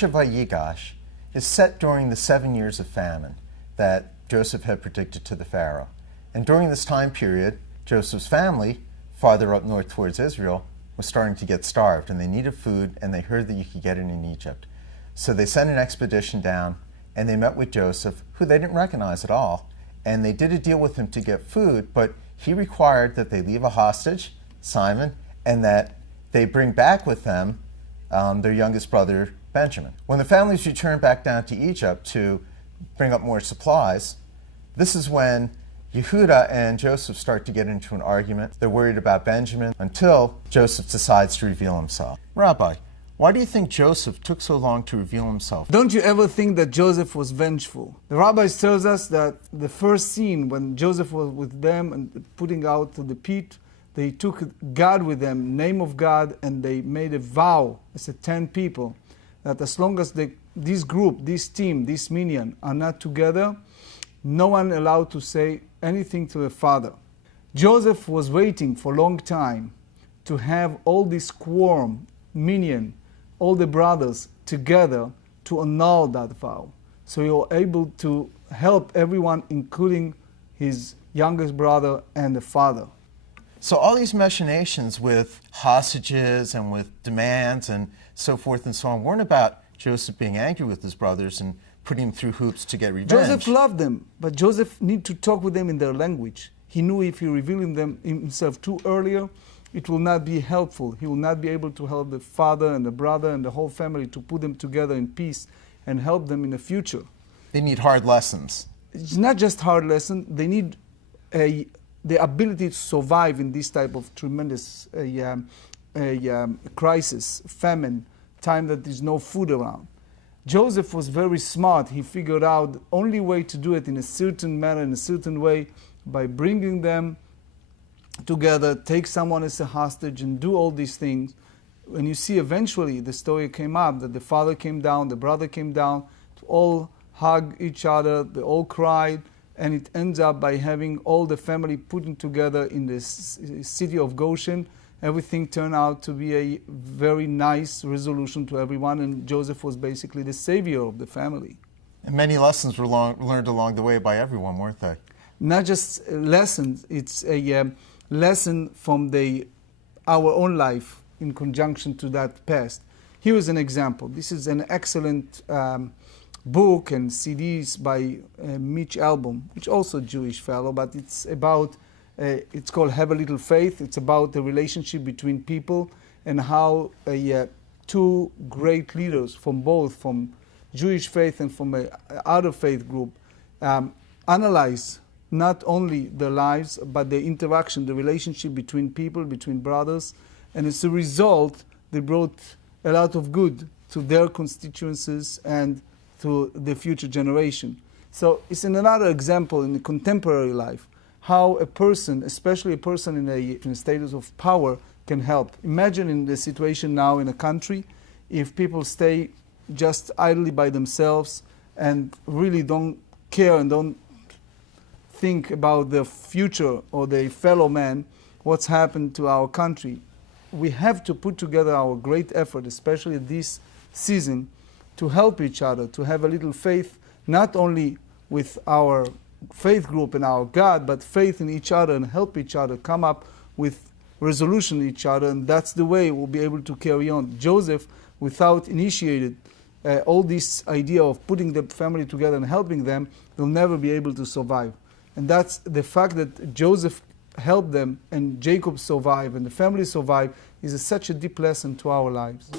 Parsha Vayegash is set during the 7 years of famine that Joseph had predicted to the Pharaoh. And during this time period, Joseph's family, farther up north towards Israel, was starting to get starved, and they needed food, and they heard that you could get it in Egypt. So they sent an expedition down, and they met with Joseph, who they didn't recognize at all, and they did a deal with him to get food, but he required that they leave a hostage, Simon, and that they bring back with them their youngest brother, Benjamin. When the families returned back down to Egypt to bring up more supplies, this is when Yehuda and Joseph start to get into an argument. They're worried about Benjamin until Joseph decides to reveal himself. Rabbi, why do you think Joseph took so long to reveal himself? Don't you ever think that Joseph was vengeful? The rabbis tells us that the first scene when Joseph was with them and putting out to the pit, they took God with them, name of God, and they made a vow as a 10 people that as long as this group, this team, this minyan are not together, no one allowed to say anything to the father. Joseph was waiting for a long time to have all this quorum, minyan, all the brothers together to annul that vow. So he was able to help everyone, including his youngest brother and the father. So all these machinations with hostages and with demands and so forth and so on weren't about Joseph being angry with his brothers and putting him through hoops to get revenge. Joseph loved them, but Joseph needed to talk with them in their language. He knew if he revealed them himself too earlier, it will not be helpful. He will not be able to help the father and the brother and the whole family to put them together in peace and help them in the future. They need hard lessons. It's not just hard lessons. They need the ability to survive in this type of tremendous crisis, famine, time that there's no food around. Joseph was very smart. He figured out the only way to do it in a certain manner, in a certain way, by bringing them together, take someone as a hostage and do all these things. When you see eventually the story came up that the father came down, the brother came down, to all hug each other, they all cried, and it ends up by having all the family putting together in the city of Goshen. Everything turned out to be a very nice resolution to everyone, and Joseph was basically the savior of the family. And many lessons were learned along the way by everyone, weren't they? Not just lessons, it's a lesson from our own life in conjunction to that past. Here is an example. This is an excellent book and CDs by Mitch Albom, which is also a Jewish fellow, but it's about it's called Have a Little Faith. It's about the relationship between people and how two great leaders from Jewish faith and from other faith group analyze not only their lives, but the interaction, the relationship between people, between brothers. And as a result, they brought a lot of good to their constituencies and to the future generation. So it's another example in the contemporary life, how a person, especially a person in a status of power, can help. Imagine in the situation now in a country, if people stay just idly by themselves and really don't care and don't think about the future or the fellow man, what's happened to our country. We have to put together our great effort, especially this season, to help each other, to have a little faith, not only with our faith group and our God, but faith in each other and help each other come up with resolution in each other, and that's the way we'll be able to carry on. Joseph, without initiated all this idea of putting the family together and helping them, will never be able to survive. And that's the fact that Joseph helped them and Jacob survived and the family survived is such a deep lesson to our lives.